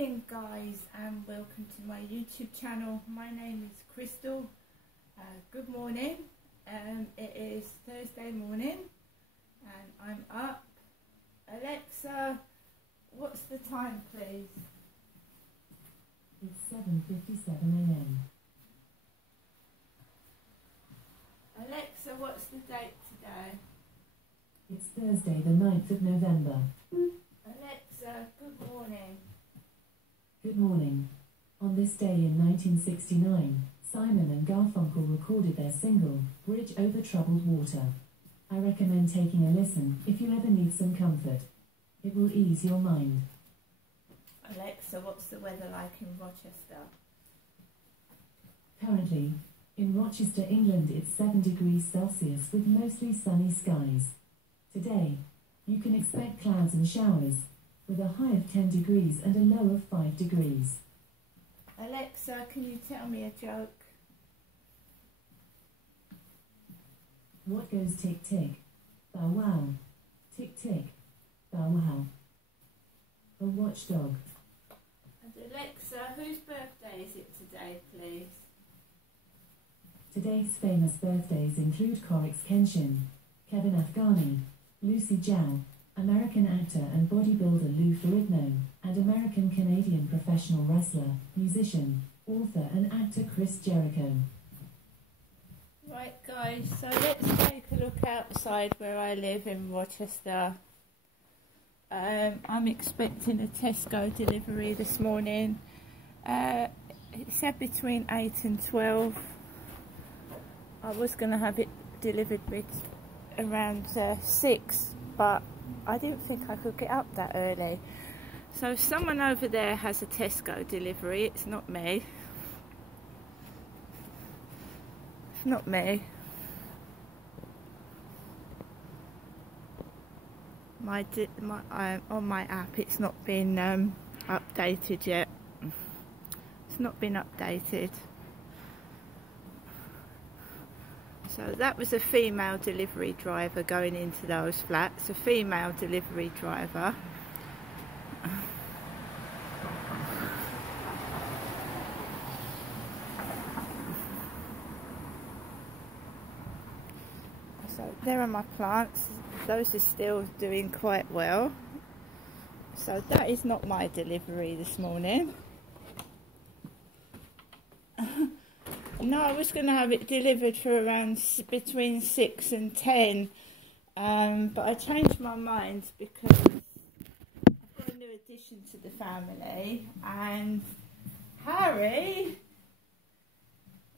morning guys, and welcome to my YouTube channel. My name is Crystal. Good morning. It is Thursday morning and I'm up. Alexa, what's the time please? It's 7:57 a.m. Alexa, what's the date today? It's Thursday the 9th of November. Alexa, good morning. Good morning. On this day in 1969, Simon and Garfunkel recorded their single, Bridge Over Troubled Water. I recommend taking a listen if you ever need some comfort. It will ease your mind. Alexa, what's the weather like in Rochester? Currently, in Rochester, England, it's 7 degrees Celsius with mostly sunny skies. Today, you can expect clouds and showers, with a high of 10 degrees and a low of 5 degrees. Alexa, can you tell me a joke? What goes tick tick? Bow wow. Tick tick. Bow wow. A watchdog. And Alexa, whose birthday is it today, please? Today's famous birthdays include Corix Kenshin, Kevin Afghani, Lucy Zhao, American actor and bodybuilder Lou Ferrigno, and American-Canadian professional wrestler, musician, author and actor Chris Jericho. Right guys, so let's take a look outside where I live in Rochester. I'm expecting a Tesco delivery this morning. It said between 8 and 12. I was going to have it delivered around 6, but I didn't think I could get up that early. So someone over there has a Tesco delivery. It's not me. It's not me. On my app it's not been updated yet. It's not been updated. So that was a female delivery driver going into those flats, a female delivery driver. So there are my plants, those are still doing quite well. So that is not my delivery this morning. No, I was going to have it delivered for around between 6 and 10, but I changed my mind because I've got a new addition to the family, and Harry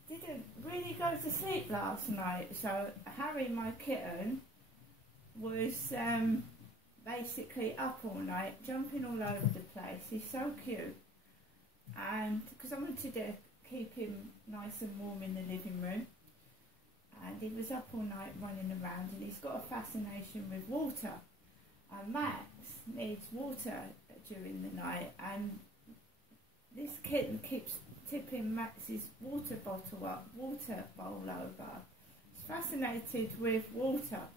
didn't really go to sleep last night. So Harry, my kitten, was basically up all night, jumping all over the place. He's so cute, and because I wanted to keep him nice and warm in the living room, and he was up all night running around, and he's got a fascination with water. Max needs water during the night, and this kitten keeps tipping Max's water bowl over. He's fascinated with water,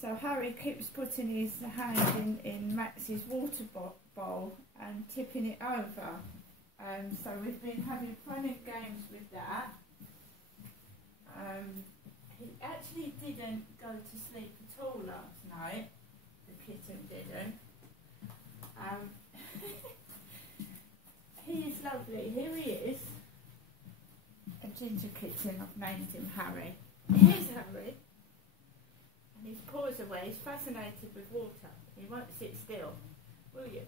so Harry keeps putting his hand in Max's water bowl and tipping it over. So we've been having fun and games with that. He actually didn't go to sleep at all last night. The kitten didn't. He is lovely. Here he is. A ginger kitten. I've named him Harry. Here's Harry. And his paws away. He's fascinated with water. He won't sit still. Will you?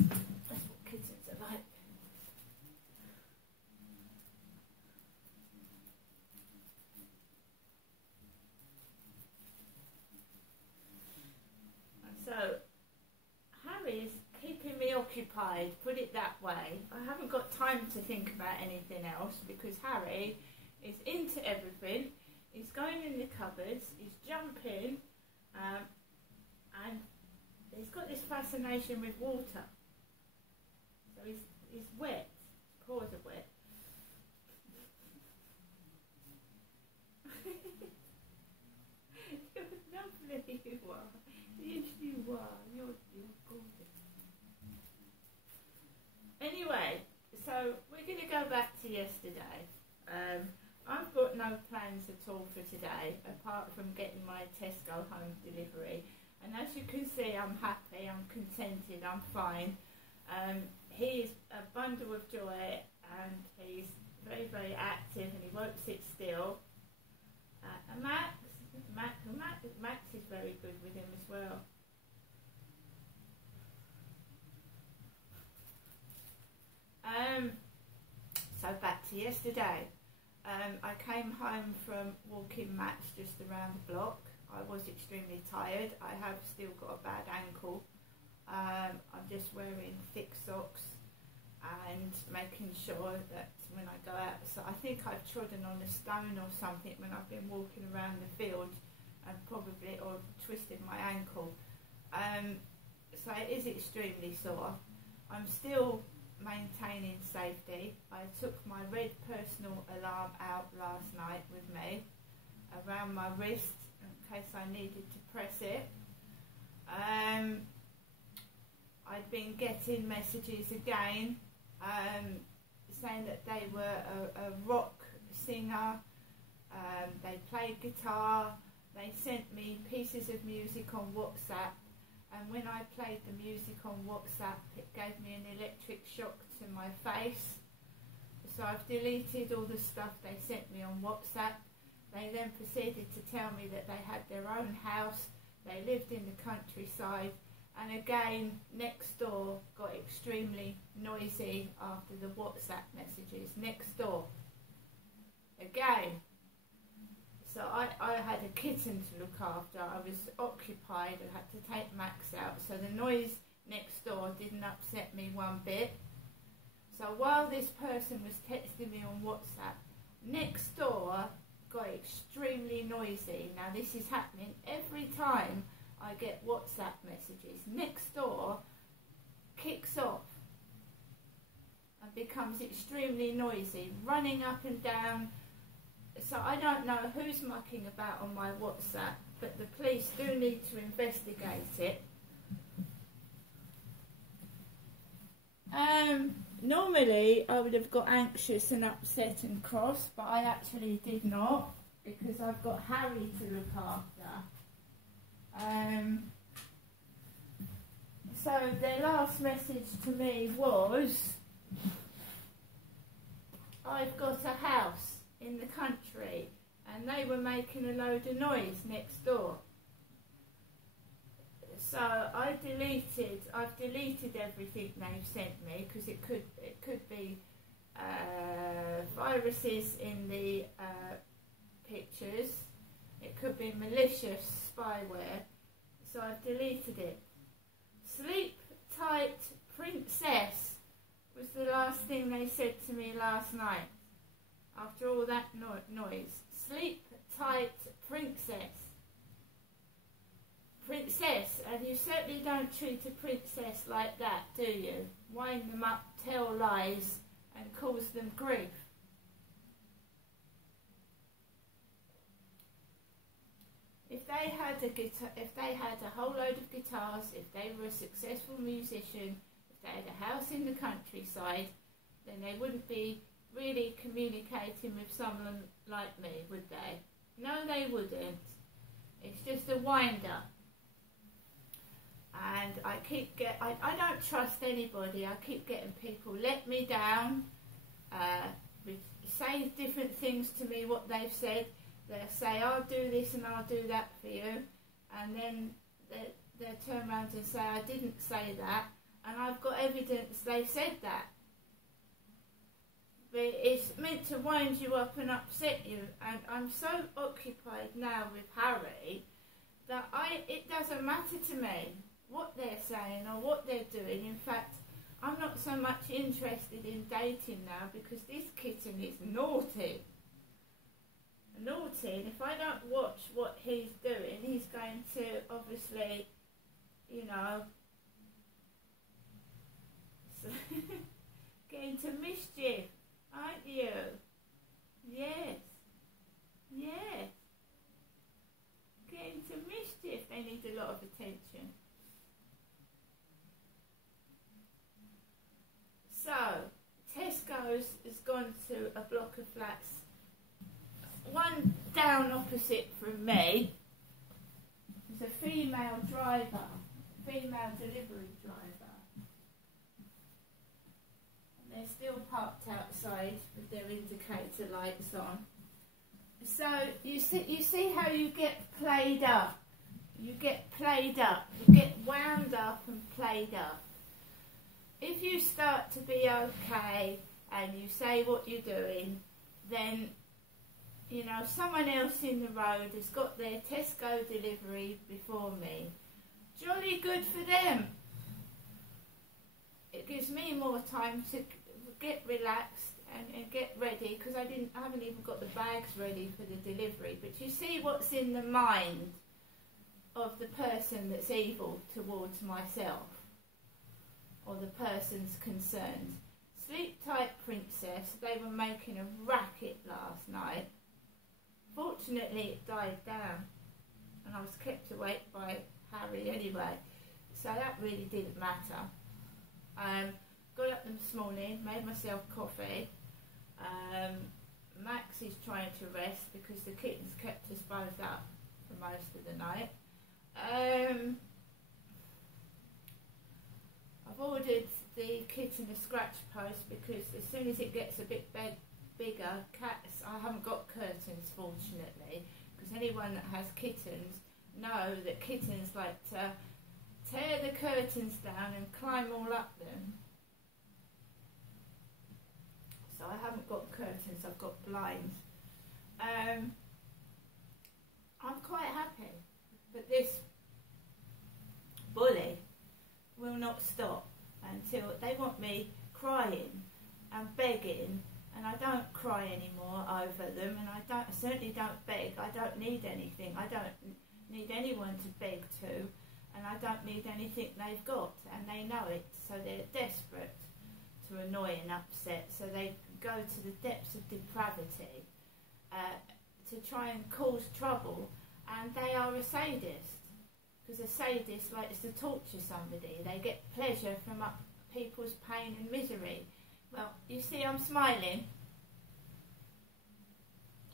That's what kittens are like. So, Harry is keeping me occupied, put it that way. I haven't got time to think about anything else because Harry is into everything. He's going in the cupboards, he's jumping, and he's got this fascination with water. So he's wet, his paws are wet. You're lovely, you are. Yes, you are. You're gorgeous. Anyway, so we're going to go back to yesterday. I've got no plans at all for today, apart from getting my Tesco home delivery. And as you can see, I'm happy, I'm contented, I'm fine. He is a bundle of joy, and he's very, very active, and he won't sit still. And Max is very good with him as well. So back to yesterday. I came home from walking Max just around the block. I was extremely tired. I have still got a bad ankle. I'm just wearing thick socks and making sure that when I go out, so I think I've trodden on a stone or something when I've been walking around the field, and probably or twisted my ankle. So it is extremely sore. I'm still maintaining safety. I took my red personal alarm out last night with me around my wrist in case I needed to press it. I'd been getting messages again saying that they were a rock singer, they played guitar, they sent me pieces of music on WhatsApp. And when I played the music on WhatsApp, it gave me an electric shock to my face. So I've deleted all the stuff they sent me on WhatsApp. They then proceeded to tell me that they had their own house, they lived in the countryside, and again, next door got extremely noisy after the WhatsApp messages. Next door. Again. So I had a kitten to look after. I was occupied and had to take Max out. So the noise next door didn't upset me one bit. So while this person was texting me on WhatsApp, next door got extremely noisy. Now this is happening every time I get WhatsApp messages. Next door kicks off and becomes extremely noisy, running up and down. So I don't know who's mucking about on my WhatsApp, but the police do need to investigate it. Normally I would have got anxious and upset and cross, but I actually did not, because I've got Harry to look after. So their last message to me was, I've got a house in the country, and they were making a load of noise next door. So I've deleted everything they've sent me, because it could be viruses in the pictures, it could be malicious spyware, so I've deleted it. Sleep tight, princess, was the last thing they said to me last night. After all that noise. Sleep tight, princess. Princess, and you certainly don't treat a princess like that, do you? Wind them up, tell lies, and cause them grief. If they had a guitar, if they had a whole load of guitars, if they were a successful musician, if they had a house in the countryside, then they wouldn't be really communicating with someone like me, would they? No, they wouldn't. It's just a wind-up. And I don't trust anybody. I keep getting people let me down, say different things to me, what they've said. They'll say, I'll do this and I'll do that for you. And then they'll turn around and say, I didn't say that. And I've got evidence they said that. But it's meant to wind you up and upset you, and I'm so occupied now with Harry that it doesn't matter to me what they're saying or what they're doing. In fact, I'm not so much interested in dating now, because this kitten is naughty. Naughty, and if I don't watch what he's doing, he's going to obviously, you know, get into mischief. Aren't you? Yes. Yes. Get into mischief. They need a lot of attention. So, gone to a block of flats, one down opposite from me. There's a female driver, female delivery driver. And they're still parked outside with their indicator lights on. So you see how you get played up. You get played up. You get wound up and played up. If you start to be okay and you say what you're doing, then, you know, someone else in the road has got their Tesco delivery before me. Jolly good for them. It gives me more time to get relaxed and get ready, because I haven't even got the bags ready for the delivery. But you see what's in the mind of the person that's evil towards myself, or the person's concerned. Sleep tight, princess. They were making a racket last night. Fortunately it died down and I was kept awake by Harry anyway, so that really didn't matter. Got up this morning, made myself coffee. Max is trying to rest because the kittens kept us both up for most of the night. I've ordered the kitten a scratch post because as soon as it gets a bit bigger, cats, I haven't got curtains fortunately, because anyone that has kittens know that kittens like to tear the curtains down and climb all up them. So I haven't got curtains, I've got blinds. I'm quite happy, but this bully will not stop until they want me crying and begging, and I don't cry anymore over them, and I certainly don't beg. I don't need anything. I don't need anyone to beg to, and I don't need anything they've got, and they know it, so they're desperate to annoy and upset, so they go to the depths of depravity to try and cause trouble, and they are a sadist, because a sadist likes to torture somebody. They get pleasure from people's pain and misery. Well, you see, I'm smiling.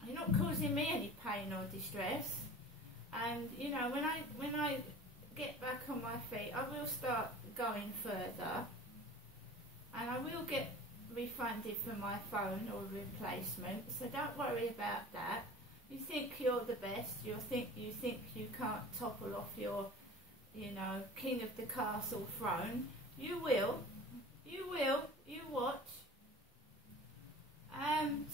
You're not causing me any pain or distress, and you know, when I get back on my feet, I will start going further, and I will get refunded for my phone or replacement, so don't worry about that. You think you're the best, you think you can't topple off your, you know, king of the castle throne. You will, you watch.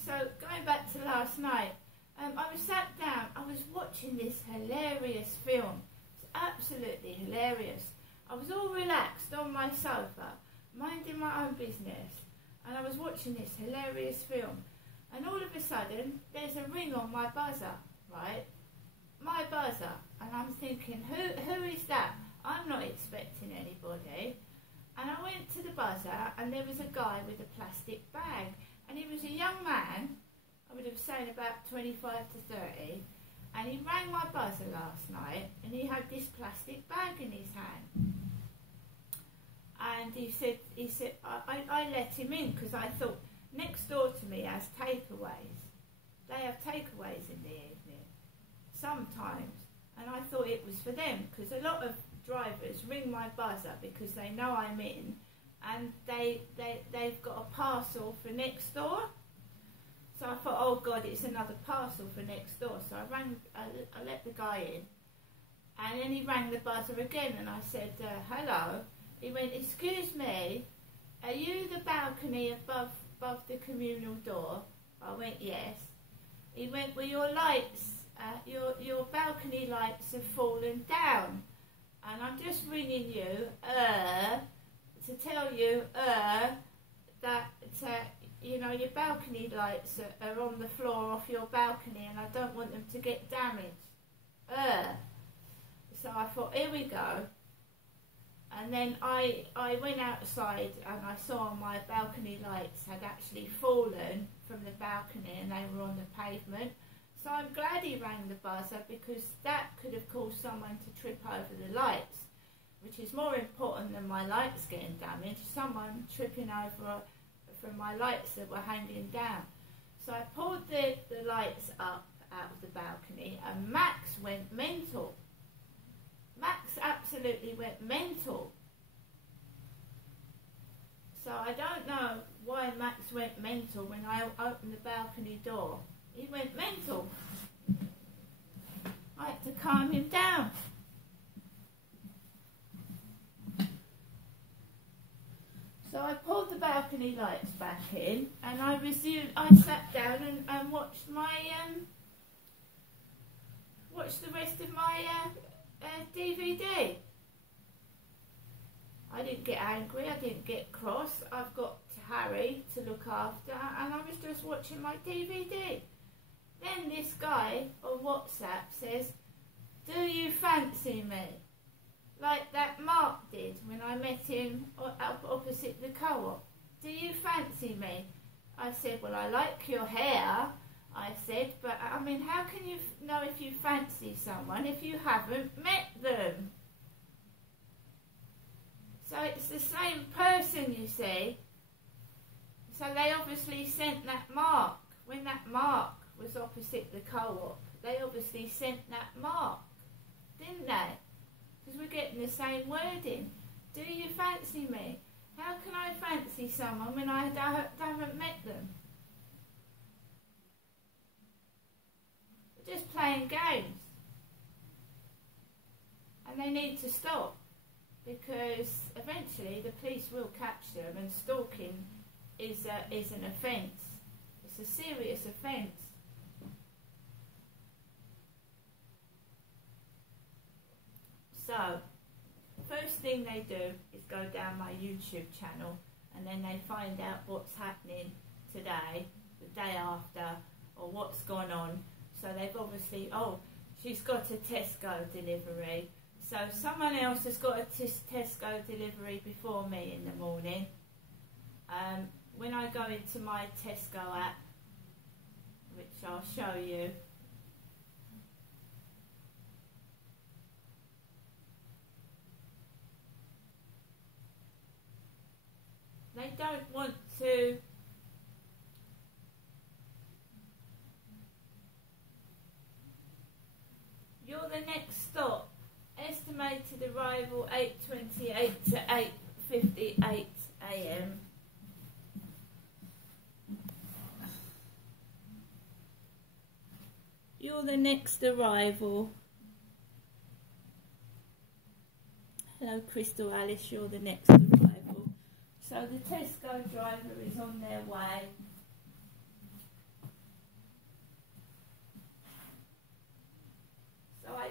So going back to last night, I was sat down, I was watching this hilarious film. It's absolutely hilarious. I was all relaxed on my sofa, minding my own business, and I was watching this hilarious film, and all of a sudden there's a ring on my buzzer, right? My buzzer, and I'm thinking, who is that? I'm not expecting anybody. And I went to the buzzer, and there was a guy with a plastic bag, and he was a young man, I would have said about 25 to 30, and he rang my buzzer last night, and he had this plastic bag in his hand. And he said, I let him in because I thought next door to me has takeaways. They have takeaways in the evening, sometimes. And I thought it was for them, because a lot of drivers ring my buzzer because they know I'm in, and they've got a parcel for next door. So I thought, oh God, it's another parcel for next door. So I let the guy in, and then he rang the buzzer again, and I said, hello. He went, excuse me, are you the balcony above the communal door? I went, yes. He went, well, your lights, your balcony lights have fallen down, and I'm just ringing you to tell you that you know, your balcony lights are on the floor off your balcony, and I don't want them to get damaged. So I thought, here we go. And then I went outside, and I saw my balcony lights had actually fallen from the balcony, and they were on the pavement. So I'm glad he rang the buzzer, because that could have caused someone to trip over the lights, which is more important than my lights getting damaged. Someone tripping over from my lights that were hanging down. So I pulled the lights up out of the balcony, and Max went mental. Max absolutely went mental. So I don't know why Max went mental when I opened the balcony door. He went mental. I had to calm him down. So I pulled the balcony lights back in, and I sat down and watched the rest of my DVD. I didn't get angry, I didn't get cross. I've got Harry to look after, and I was just watching my DVD. Then this guy on WhatsApp says, "Do you fancy me?" Like that Mark did when I met him up opposite the co-op. "Do you fancy me?" I said, "Well, I like your hair," I said, "but I mean, how can you know if you fancy someone if you haven't met them?" So it's the same person, you see. So they obviously sent that Mark. When that Mark was opposite the co-op, they obviously sent that Mark, didn't they? Because we're getting the same wording. "Do you fancy me?" How can I fancy someone when I haven't met them? We're just playing games. And they need to stop, because eventually the police will catch them, and stalking is an offence. It's a serious offence. So, first thing they do is go down my YouTube channel, and then they find out what's happening today, the day after, or what's gone on. So they've obviously, oh, she's got a Tesco delivery. So someone else has got a Tesco delivery before me in the morning. When I go into my Tesco app, which I'll show you, they don't want to "You're the next stop. Estimated arrival 8:28 to 8:58 AM. You're the next arrival. Hello, Crystal Alice, you're the next arrival." So the Tesco driver is on their way. So I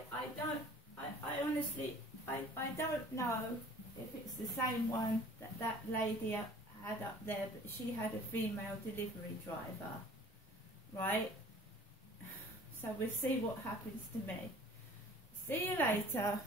honestly, I don't know if it's the same one that lady had up there, but she had a female delivery driver, right? So we'll see what happens to me. See you later.